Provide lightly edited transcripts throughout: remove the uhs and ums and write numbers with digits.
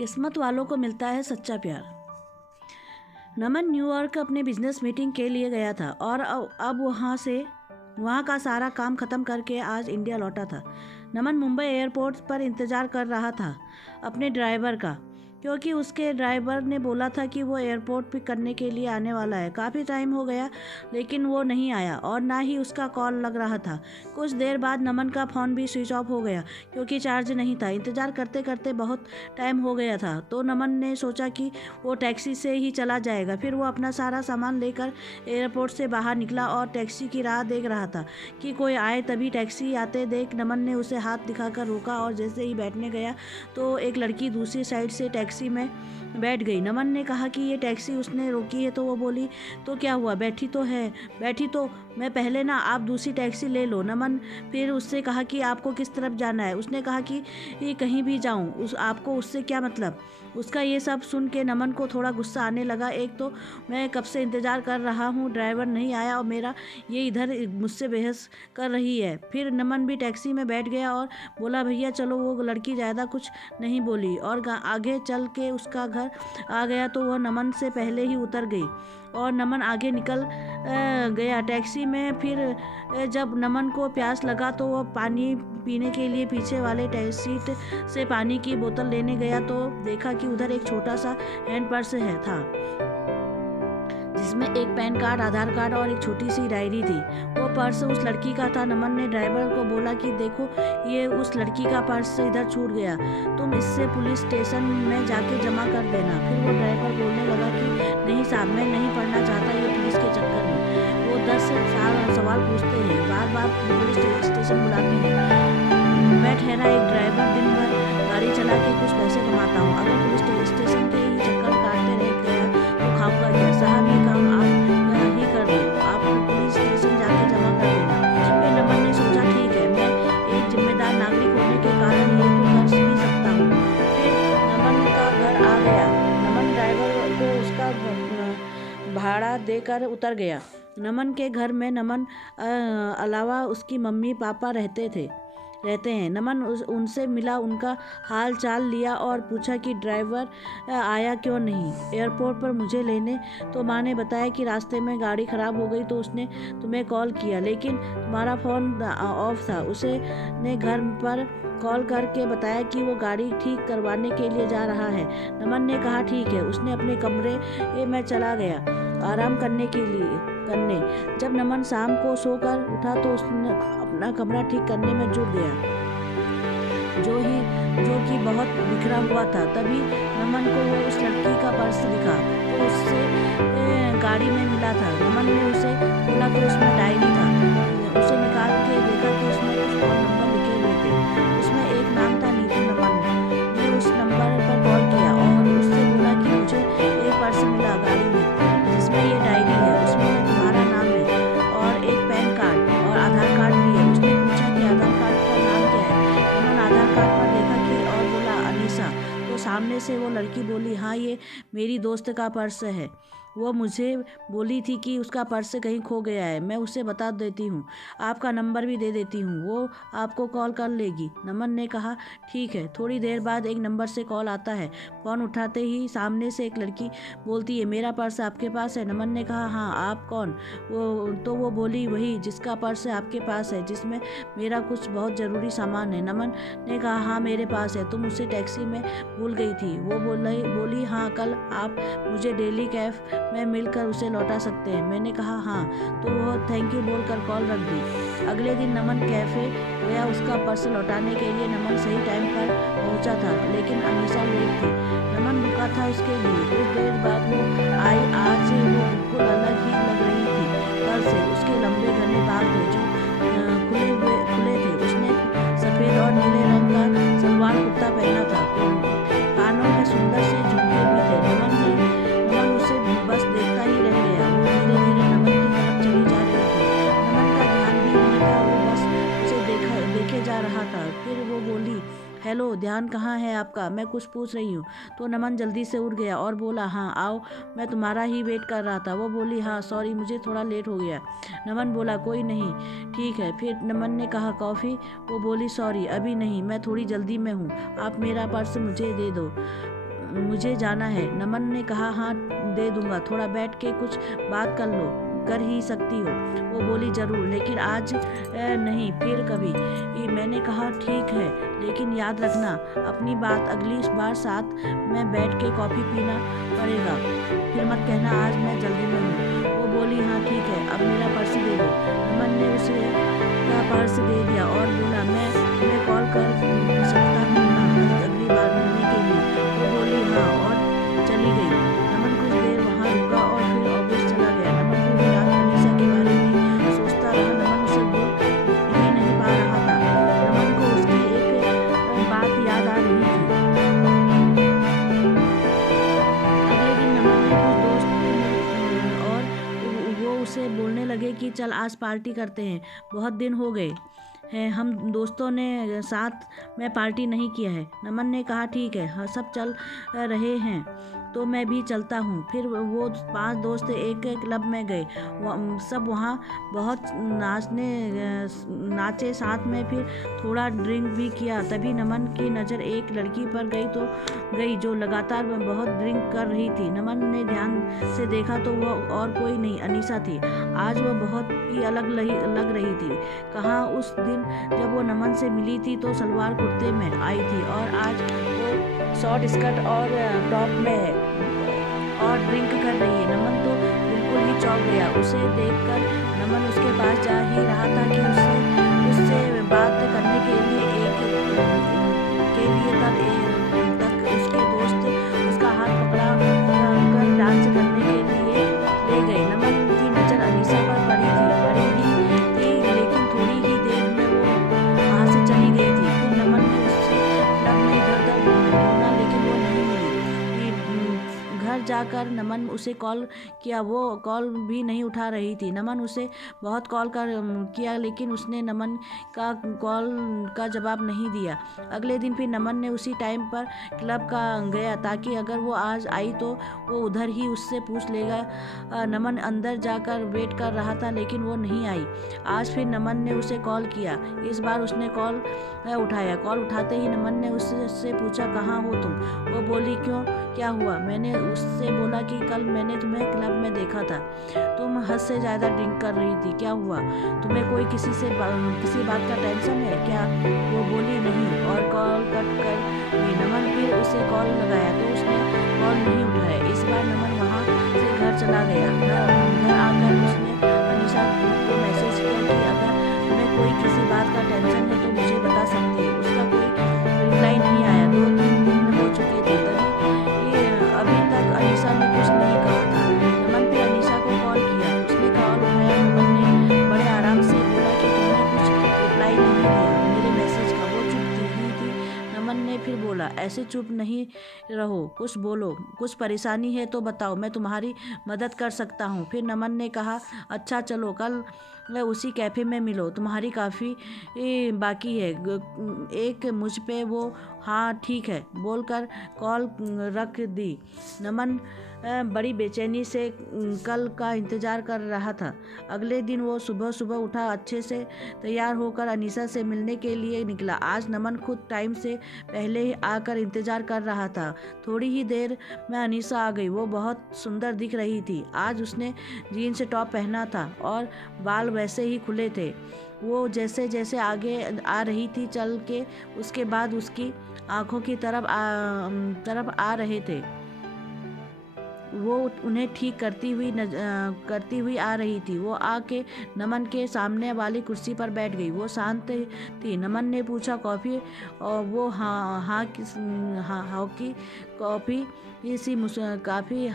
किस्मत वालों को मिलता है सच्चा प्यार। नमन न्यूयॉर्क अपने बिजनेस मीटिंग के लिए गया था और अब वहाँ का सारा काम ख़त्म करके आज इंडिया लौटा था। नमन मुंबई एयरपोर्ट पर इंतज़ार कर रहा था अपने ड्राइवर का, क्योंकि उसके ड्राइवर ने बोला था कि वो एयरपोर्ट पिक करने के लिए आने वाला है। काफ़ी टाइम हो गया लेकिन वो नहीं आया और ना ही उसका कॉल लग रहा था। कुछ देर बाद नमन का फ़ोन भी स्विच ऑफ हो गया क्योंकि चार्ज नहीं था। इंतज़ार करते करते बहुत टाइम हो गया था तो नमन ने सोचा कि वो टैक्सी से ही चला जाएगा। फिर वो अपना सारा सामान लेकर एयरपोर्ट से बाहर निकला और टैक्सी की राह देख रहा था कि कोई आए। तभी टैक्सी आते देख नमन ने उसे हाथ दिखाकर रोका और जैसे ही बैठने गया तो एक लड़की दूसरी साइड से टैक्सी में बैठ गई। नमन ने कहा कि ये टैक्सी उसने रोकी है तो वो बोली, तो क्या हुआ, बैठी तो मैं पहले ना, आप दूसरी टैक्सी ले लो। नमन फिर उससे कहा कि आपको किस तरफ जाना है। उसने कहा कि ये कहीं भी जाऊं, आपको उससे क्या मतलब। उसका ये सब सुन के नमन को थोड़ा गुस्सा आने लगा। एक तो मैं कब से इंतज़ार कर रहा हूँ, ड्राइवर नहीं आया और मेरा ये इधर मुझसे बहस कर रही है। फिर नमन भी टैक्सी में बैठ गया और बोला, भैया चलो। वो लड़की ज़्यादा कुछ नहीं बोली और आगे चल के उसका घर आ गया तो वह नमन से पहले ही उतर गई और नमन आगे निकल गया टैक्सी में। फिर जब नमन को प्यास लगा तो वह पानी पीने के लिए पीछे वाले सीट से पानी की बोतल लेने गया तो देखा कि उधर एक छोटा सा हैंड पर्स था जिसमें एक पैन कार्ड, आधार कार्ड और एक छोटी सी डायरी थी। वो पर्स उस लड़की का था। नमन ने ड्राइवर को बोला कि देखो, ये उस लड़की का पर्स इधर छूट गया, तुम इससे पुलिस स्टेशन में जाके जमा कर देना। फिर वो ड्राइवर बोलने लगा कि नहीं साहब, मैं नहीं पढ़ना चाहता ये पुलिस के चक्कर में। वो 10 सवाल पूछते हैं, बार बार पुलिस स्टेशन बुलाते हैं। मैं ठहरा एक ड्राइवर, दिन भर गाड़ी चला के कुछ पैसे कमाता हूँ। अगर पुलिस स्टेशन के ही चक्कर काटते रह गया तो खाऊंगा क्या। साहब ये काम आप ही कर दो, आप पुलिस स्टेशन जाके जमा कर देना। फिर नमन ने सोचा ठीक है, मैं एक जिम्मेदार नागरिक होने के कारण ये तो कर ही सकता हूँ। फिर नमन का घर आ गया। नमन ड्राइवर को उसका भाड़ा देकर उतर गया। नमन के घर में नमन अलावा उसकी मम्मी पापा रहते हैं। नमन उनसे मिला, उनका हाल चाल लिया और पूछा कि ड्राइवर आया क्यों नहीं एयरपोर्ट पर मुझे लेने। तो माँ ने बताया कि रास्ते में गाड़ी ख़राब हो गई तो उसने तुम्हें कॉल किया लेकिन तुम्हारा फ़ोन ऑफ था। उसे ने घर पर कॉल करके बताया कि वो गाड़ी ठीक करवाने के लिए जा रहा है। नमन ने कहा ठीक है। उसने अपने कमरे में चला गया आराम करने। जब नमन शाम को सोकर उठा तो उसने अपना कमरा ठीक करने में जुट गया जो कि बहुत बिखरा हुआ था। तभी नमन को वो उस लड़की का पर्स दिखा तो उससे गाड़ी में मिला था। नमन ने उसे खोला तो उसमें डायरी था। उसे निकाल के देखा कि उसमें कुछ फोन नंबर लिखे हुए थे। उसमें एक नाम था नीतू। नमन ने उस नंबर पर कॉल किया और उससे बोला कि मुझे एक पर्स मिला गाड़ी में जिसमें ये डायरी है, उसमें तुम्हारा नाम है और एक पैन कार्ड और आधार कार्ड भी है। उसने पूछा कि आधार कार्ड का नाम क्या है। नमन आधार कार्ड पर देखा कि और बोला अनीसा। तो सामने से वो लड़की बोली, हाँ ये मेरी दोस्त का पर्स है, वो मुझे बोली थी कि उसका पर्स कहीं खो गया है। मैं उसे बता देती हूँ, आपका नंबर भी दे देती हूँ, वो आपको कॉल कर लेगी। नमन ने कहा ठीक है। थोड़ी देर बाद एक नंबर से कॉल आता है। फ़ोन उठाते ही सामने से एक लड़की बोलती है, मेरा पर्स आपके पास है। नमन ने कहा हाँ, आप कौन। वो बोली, वही जिसका पर्स है आपके पास है, जिसमें मेरा कुछ बहुत ज़रूरी सामान है। नमन ने कहा हाँ मेरे पास है, तुम उसे टैक्सी में भूल गई थी। वो बोली हाँ, कल आप मुझे डेली कैफ में मिलकर उसे लौटा सकते हैं। मैंने कहा हाँ। तो वो थैंक यू बोलकर कॉल रख दी। अगले दिन नमन कैफ़े गया उसका पर्स लौटाने के लिए। नमन सही टाइम पर पहुंचा था लेकिन अनीसा लेट थी। नमन रुका था उसके लिए। कुछ देर बाद वो आई। आज वो बिल्कुल अलग ही लग रही थी कल से। उसके लंबे घने बाल थे जो खुले थे। उसने सफ़ेद और नीले रंग का सलवार कुर्ता पहना था। कानों में सुंदर से झुमके भी थे। नमन उसे बस देखता ही रह गया। वो धीरे धीरे नमन की तरफ चली जा रही थी। नमन का ध्यान भी नहीं था, वो बस उसे देखे जा रहा था। फिर वो बोली, हेलो, ध्यान कहाँ है आपका, मैं कुछ पूछ रही हूँ। तो नमन जल्दी से उठ गया और बोला, हाँ आओ, मैं तुम्हारा ही वेट कर रहा था। वो बोली, हाँ सॉरी, मुझे थोड़ा लेट हो गया। नमन बोला, कोई नहीं, ठीक है। फिर नमन ने कहा, कॉफ़ी। वो बोली, सॉरी अभी नहीं, मैं थोड़ी जल्दी में हूँ, आप मेरा पर्स मुझे दे दो। मुझे जाना है। नमन ने कहा हाँ दे दूंगा, थोड़ा बैठ के कुछ बात कर ही सकती हो। वो बोली जरूर, लेकिन आज नहीं, फिर कभी। मैंने कहा ठीक है, लेकिन याद रखना अपनी बात, अगली बार साथ में बैठ के कॉफ़ी पीना पड़ेगा, फिर मत कहना आज मैं जल्दी में हूँ। वो बोली हाँ ठीक है, अब मेरा पर्स दे दो। नमन ने उसे का पर्स दे दिया और बोला मैं तुम्हें कॉल कर सकता हूँ ना अगली बार मिलने के लिए। वो बोली हाँ और चली गई। नमन कुछ देर वहाँ रुका और फिर ऑफिस चला गया। नमन पूरी रात अनीसा के बारे में सोचता रहा। नमन उसे बोल ही नहीं पा रहा था। नमन को उसकी एक बात याद आ रही थी। अगले दिन नमन ने कुछ दोस्त और वो उसे बोलने लगे कि चल आज पार्टी करते हैं, बहुत दिन हो गए हैं हम दोस्तों ने साथ में पार्टी नहीं किया है। नमन ने कहा ठीक है, हाँ सब चल रहे हैं तो मैं भी चलता हूँ। फिर वो 5 दोस्त एक क्लब में गए। सब वहाँ बहुत नाचे साथ में, फिर थोड़ा ड्रिंक भी किया। तभी नमन की नज़र एक लड़की पर गई जो लगातार बहुत ड्रिंक कर रही थी। नमन ने ध्यान से देखा तो वह और कोई नहीं अनीसा थी। आज वह बहुत ही अलग लग रही थी। कहाँ उस दिन जब वो नमन से मिली थी तो सलवार कुर्ते में आई थी और आज वो शॉर्ट स्कर्ट और टॉप में है और ड्रिंक कर रही है। नमन तो बिल्कुल ही चौंक गया। उसे देखकर नमन उसके पास जा ही रहा था कि उससे बात करने के लिए तक उसके दोस्त उसका हाथ पकड़ा कर डांस करने के लिए ले गए। नमन की नज़र अनीसा पर पड़ी थी, लेकिन थोड़ी ही देर में वो वहाँ से चली गई थी। फिर नमन ने उससे क्लब में इधर-उधर ढूंढा, लेकिन वो नहीं मिली। घर जाकर नमन उसे कॉल किया, वो कॉल भी नहीं उठा रही थी। नमन उसे बहुत कॉल किया, लेकिन उसने नमन का कॉल का जवाब नहीं दिया। अगले दिन फिर नमन ने उसी टाइम पर क्लब का गया ताकि अगर वो आज आई तो वो उधर ही उससे पूछ लेगा। नमन अंदर जाकर वेट कर रहा था, लेकिन वो नहीं आई। आज फिर नमन ने उसे कॉल किया। इस बार उसने कॉल उठाया। कॉल उठाते ही नमन ने उससे पूछा कहाँ हो तुम? वो बोली क्यों, क्या हुआ? मैंने उससे बोला कि कल मैंने तुम्हें क्लब में देखा था, तुम हद से ज़्यादा ड्रिंक कर रही थी, क्या हुआ? तुम्हें कोई किसी बात का टेंशन है क्या? वो बोली नहीं और कॉल कट कर दी। नमन फिर उसे कॉल लगाया तो उसने कॉल नहीं उठाया। इस बार नमन वहाँ से घर चला गया। घर आकर उसने अनीसा को मैसेज किया कि अगर तुम्हें कोई किसी बात का टेंशन है तो मुझे बता सकती है। उसका कोई रिप्लाई नहीं आया। 2-3 दिन हो चुके थे, अभी तक अनीसा ने कुछ नहीं कहा था। नमन फिर अनीसा को कॉल किया। उसने कॉल उठाया। नमन ने बड़े आराम से बोला कि तुमने कुछ रिप्लाई नहीं दिया मेरे मैसेज का। वो चुप थी। नमन ने फिर बोला ऐसे चुप नहीं रहो, कुछ बोलो, कुछ परेशानी है तो बताओ, मैं तुम्हारी मदद कर सकता हूँ। फिर नमन ने कहा अच्छा चलो कल उसी कैफ़े में मिलो, तुम्हारी काफ़ी बाकी है एक मुझ पे। वो हाँ ठीक है बोलकर कॉल रख दी। नमन बड़ी बेचैनी से कल का इंतज़ार कर रहा था। अगले दिन वो सुबह उठा, अच्छे से तैयार होकर अनीसा से मिलने के लिए निकला। आज नमन खुद टाइम से पहले ही आकर इंतज़ार कर रहा था। थोड़ी ही देर में अनीसा आ गई। वो बहुत सुंदर दिख रही थी। आज उसने जीन्स टॉप पहना था और बाल वैसे ही खुले थे। वो जैसे जैसे आगे आ रही थी चल के उसके बाद उसकी आँखों की तरफ आ रहे थे। वो उन्हें ठीक करती हुई आ रही थी। वो आके नमन के सामने वाली कुर्सी पर बैठ गई। वो शांत थी। नमन ने पूछा कॉफ़ी? और वो हाँ की कॉफ़ी काफ़ी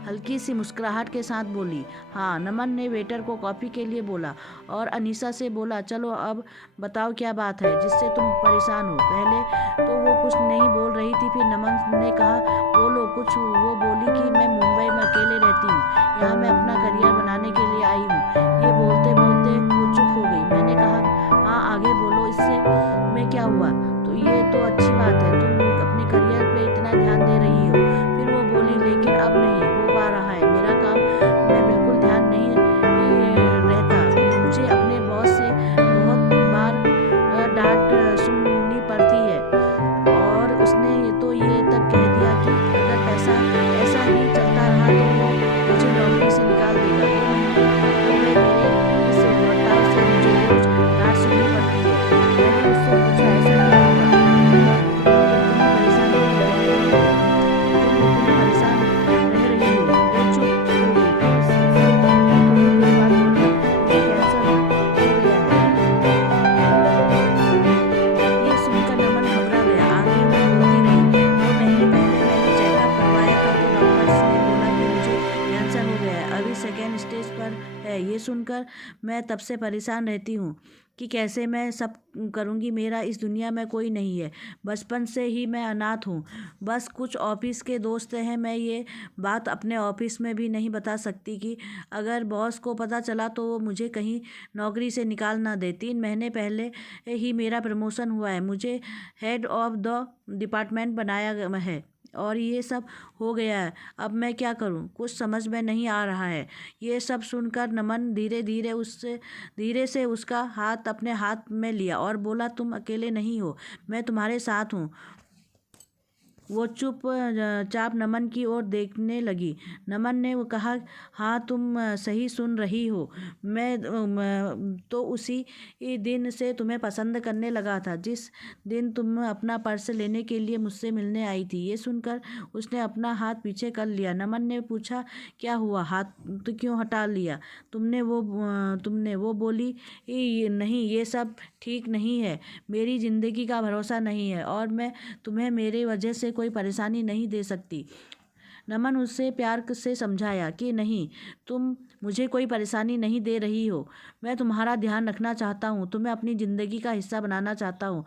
हल्की सी मुस्कुराहट के साथ बोली हाँ। नमन ने वेटर को कॉफ़ी के लिए बोला और अनीसा से बोला चलो अब बताओ क्या बात है जिससे तुम परेशान हो। पहले तो वो कुछ नहीं बोल रही थी, फिर नमन ने कहा बोलो कुछ। वो बोली कि मैं मुंबई में अकेले रहती हूँ, यहाँ मैं अपना करियर बनाने के लिए आई हूँ। ये बोलते बोलते वो चुप हो गई। मैंने कहा हाँ आगे बोलो, इससे में क्या हुआ? तो ये तो अच्छी बात है, तुम अपने करियर पे इतना ध्यान दे रही हो। फिर वो बोली लेकिन अब नहीं हो पा रहा है, मेरा काम में बिल्कुल ध्यान नहीं रहता। मुझे अपने बॉस से बहुत बार डांट सुननी पड़ती है और उसने तो ये तक कह दिया कि सुनकर मैं तब से परेशान रहती हूँ कि कैसे मैं सब करूँगी। मेरा इस दुनिया में कोई नहीं है। बचपन से ही मैं अनाथ हूँ। बस कुछ ऑफिस के दोस्त हैं। मैं ये बात अपने ऑफिस में भी नहीं बता सकती कि अगर बॉस को पता चला तो वो मुझे कहीं नौकरी से निकाल ना दे। 3 महीने पहले ही मेरा प्रमोशन हुआ है। मुझे हेड ऑफ द डिपार्टमेंट बनाया है और ये सब हो गया है। अब मैं क्या करूं? कुछ समझ में नहीं आ रहा है। ये सब सुनकर नमन धीरे से उसका हाथ अपने हाथ में लिया और बोला, तुम अकेले नहीं हो, मैं तुम्हारे साथ हूँ। वो चाप नमन की ओर देखने लगी। नमन ने वो कहा, हाँ तुम सही सुन रही हो। मैं तो उसी दिन से तुम्हें पसंद करने लगा था जिस दिन तुम अपना पर्स लेने के लिए मुझसे मिलने आई थी। ये सुनकर उसने अपना हाथ पीछे कर लिया। नमन ने पूछा, क्या हुआ? हाथ तो क्यों हटा लिया तुमने? वो बोली, नहीं ये सब ठीक नहीं है। मेरी ज़िंदगी का भरोसा नहीं है और मैं तुम्हें मेरे वजह से कोई परेशानी नहीं दे सकती। नमन उससे प्यार से समझाया कि नहीं, तुम मुझे कोई परेशानी नहीं दे रही हो। मैं तुम्हारा ध्यान रखना चाहता हूँ, तुम्हें अपनी ज़िंदगी का हिस्सा बनाना चाहता हूँ।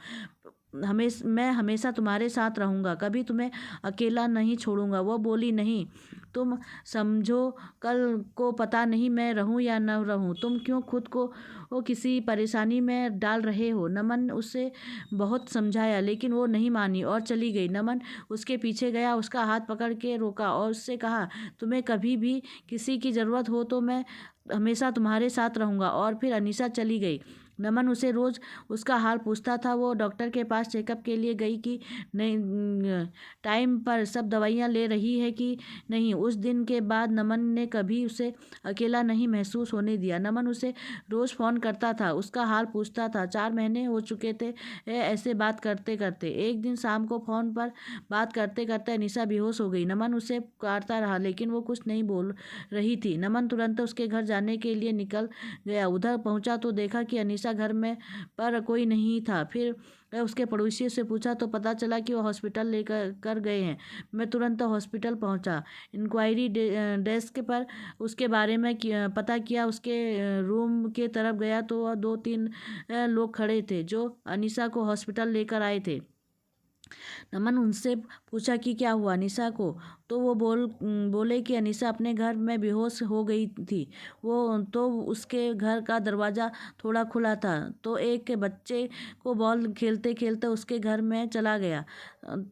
मैं हमेशा तुम्हारे साथ रहूँगा, कभी तुम्हें अकेला नहीं छोड़ूंगा। वो बोली, नहीं, तुम समझो, कल को पता नहीं मैं रहूं या न रहूं। तुम क्यों खुद को वो किसी परेशानी में डाल रहे हो? नमन उसे बहुत समझाया लेकिन वो नहीं मानी और चली गई। नमन उसके पीछे गया, उसका हाथ पकड़ के रोका और उससे कहा, तुम्हें कभी भी किसी की ज़रूरत हो तो मैं हमेशा तुम्हारे साथ रहूँगा। और फिर अनीसा चली गई। नमन उसे रोज़ उसका हाल पूछता था। वो डॉक्टर के पास चेकअप के लिए गई कि नहीं, टाइम पर सब दवाइयाँ ले रही है कि नहीं। उस दिन के बाद नमन ने कभी उसे अकेला नहीं महसूस होने दिया। नमन उसे रोज़ फ़ोन करता था, उसका हाल पूछता था। 4 महीने हो चुके थे ऐसे बात करते करते। एक दिन शाम को फ़ोन पर बात करते करते अनीसा बेहोश हो गई। नमन उसे पुकारता रहा लेकिन वो कुछ नहीं बोल रही थी। नमन तुरंत उसके घर जाने के लिए निकल गया। उधर पहुंचा तो देखा कि अनीसा घर में पर कोई नहीं था। फिर उसके पड़ोसी से पूछा तो पता चला कि वो हॉस्पिटल लेकर गए हैं। मैं तुरंत हॉस्पिटल पहुंचा। इंक्वायरी डेस्क पर उसके बारे में पता किया। उसके रूम के तरफ गया तो 2-3 लोग खड़े थे जो अनीसा को हॉस्पिटल लेकर आए थे। नमन उनसे पूछा कि क्या हुआ अनीसा को? तो वो बोले कि अनीसा अपने घर में बेहोश हो गई थी। वो तो उसके घर का दरवाज़ा थोड़ा खुला था तो एक बच्चे को बॉल खेलते खेलते उसके घर में चला गया।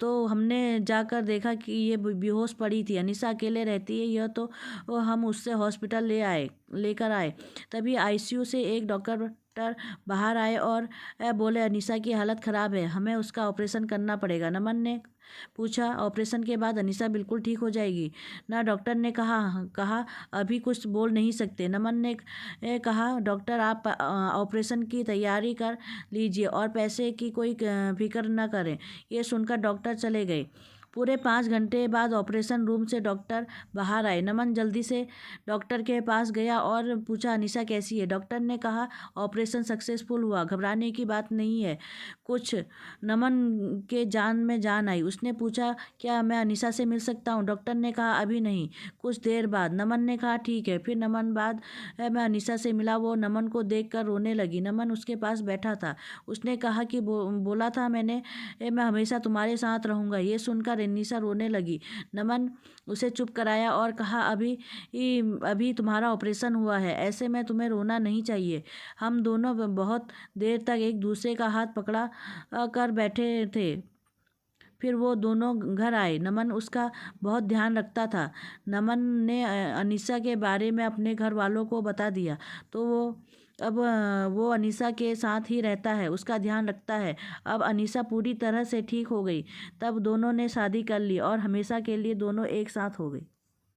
तो हमने जाकर देखा कि ये बेहोश पड़ी थी। अनीसा अकेले रहती है यह तो वो हम उससे हॉस्पिटल लेकर आए। तभी आईसीयू से एक डॉक्टर बाहर आए और बोले, अनीसा की हालत ख़राब है, हमें उसका ऑपरेशन करना पड़ेगा। नमन ने पूछा, ऑपरेशन के बाद अनीसा बिल्कुल ठीक हो जाएगी ना? डॉक्टर ने कहा अभी कुछ बोल नहीं सकते। नमन ने कहा, डॉक्टर आप ऑपरेशन की तैयारी कर लीजिए और पैसे की कोई फिक्र न करें। ये सुनकर डॉक्टर चले गए। पूरे 5 घंटे बाद ऑपरेशन रूम से डॉक्टर बाहर आए। नमन जल्दी से डॉक्टर के पास गया और पूछा, अनीसा कैसी है? डॉक्टर ने कहा, ऑपरेशन सक्सेसफुल हुआ, घबराने की बात नहीं है कुछ। नमन के जान में जान आई। उसने पूछा, क्या मैं अनीसा से मिल सकता हूँ? डॉक्टर ने कहा, अभी नहीं, कुछ देर बाद। नमन ने कहा, ठीक है। फिर नमन बाद मैं अनीसा से मिला। वो नमन को देखकर रोने लगी। नमन उसके पास बैठा था। उसने कहा कि बोला था मैंने, मैं हमेशा तुम्हारे साथ रहूँगा। ये सुनकर अनीसा रोने लगी। नमन उसे चुप कराया और कहा, अभी तुम्हारा ऑपरेशन हुआ है, ऐसे में तुम्हें रोना नहीं चाहिए। हम दोनों बहुत देर तक एक दूसरे का हाथ पकड़ा कर बैठे थे। फिर वो दोनों घर आए। नमन उसका बहुत ध्यान रखता था। नमन ने अनीसा के बारे में अपने घर वालों को बता दिया तो अब वो अनीसा के साथ ही रहता है, उसका ध्यान रखता है। अब अनीसा पूरी तरह से ठीक हो गई। तब दोनों ने शादी कर ली और हमेशा के लिए दोनों एक साथ हो गई।